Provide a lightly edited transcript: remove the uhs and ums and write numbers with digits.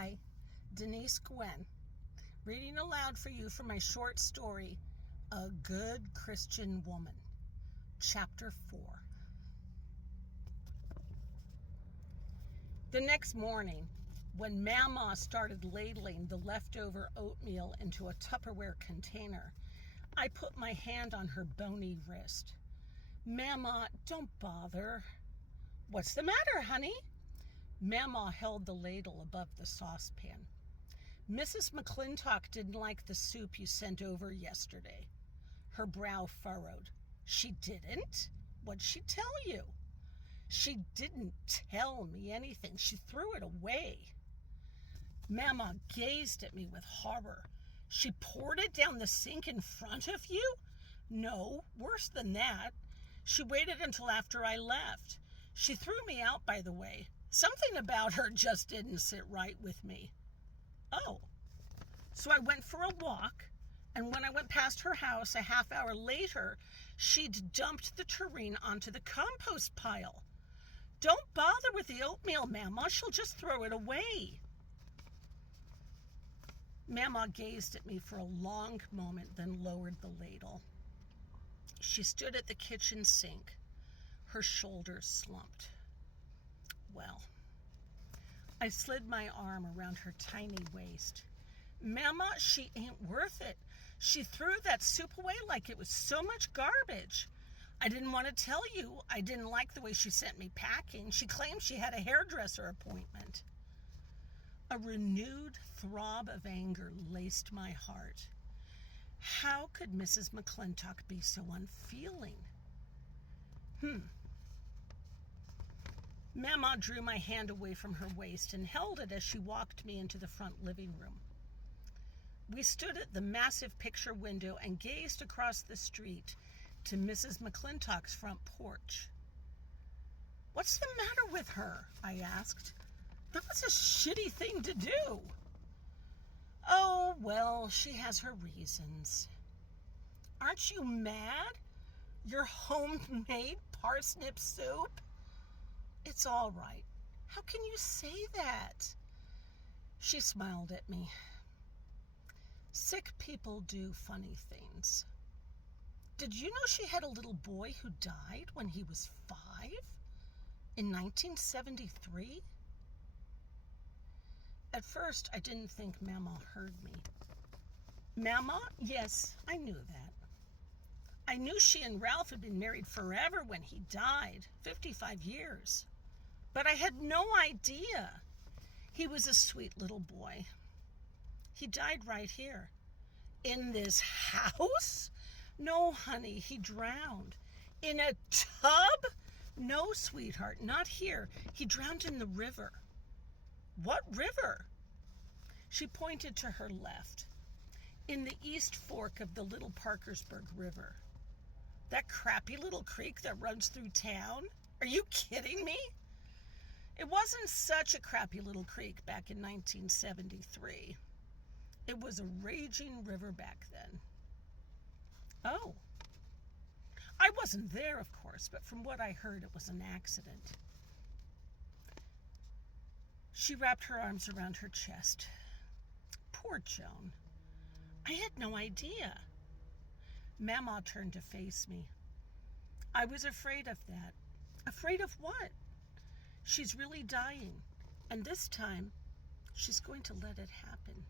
Hi, Denise Gwen, reading aloud for you from my short story, A Good Christian Woman, Chapter 4. The next morning, when Mama started ladling the leftover oatmeal into a Tupperware container, I put my hand on her bony wrist. "Mama, don't bother." "What's the matter, honey?" Mama held the ladle above the saucepan. "Mrs. McClintock didn't like the soup you sent over yesterday." Her brow furrowed. "She didn't? What'd she tell you?" "She didn't tell me anything. She threw it away." Mama gazed at me with horror. "She poured it down the sink in front of you?" "No, worse than that. She waited until after I left. She threw me out, by the way. Something about her just didn't sit right with me." "Oh." "So I went for a walk, and when I went past her house a half hour later, she'd dumped the tureen onto the compost pile." "Don't bother with the oatmeal, Mama. She'll just throw it away." Mama gazed at me for a long moment, then lowered the ladle. She stood at the kitchen sink. Her shoulders slumped. Well, I slid my arm around her tiny waist. "Mama, she ain't worth it. She threw that soup away like it was so much garbage. I didn't want to tell you. I didn't like the way she sent me packing. She claimed she had a hairdresser appointment." A renewed throb of anger laced my heart. How could Mrs. McClintock be so unfeeling? Mama drew my hand away from her waist and held it as she walked me into the front living room. We stood at the massive picture window and gazed across the street to Mrs. McClintock's front porch. "What's the matter with her?" I asked. "That was a shitty thing to do." "Oh, well, she has her reasons." "Aren't you mad? Your homemade parsnip soup?" "It's all right. How can you say that?" She smiled at me. "Sick people do funny things. Did you know she had a little boy who died when he was 5? In 1973? At first, I didn't think Mama heard me. "Mama, yes, I knew that. I knew she and Ralph had been married forever when he died, 55 years. But I had no idea. He was a sweet little boy. He died right here." "In this house?" "No, honey, he drowned." "In a tub?" "No, sweetheart, not here. He drowned in the river." "What river?" She pointed to her left. "In the East Fork of the Little Parkersburg River." "That crappy little creek that runs through town? Are you kidding me?" "It wasn't such a crappy little creek back in 1973. It was a raging river back then." "Oh." "I wasn't there, of course, but from what I heard, it was an accident." She wrapped her arms around her chest. "Poor Joan. I had no idea." Mama turned to face me. "I was afraid of that." "Afraid of what?" "She's really dying, and this time she's going to let it happen."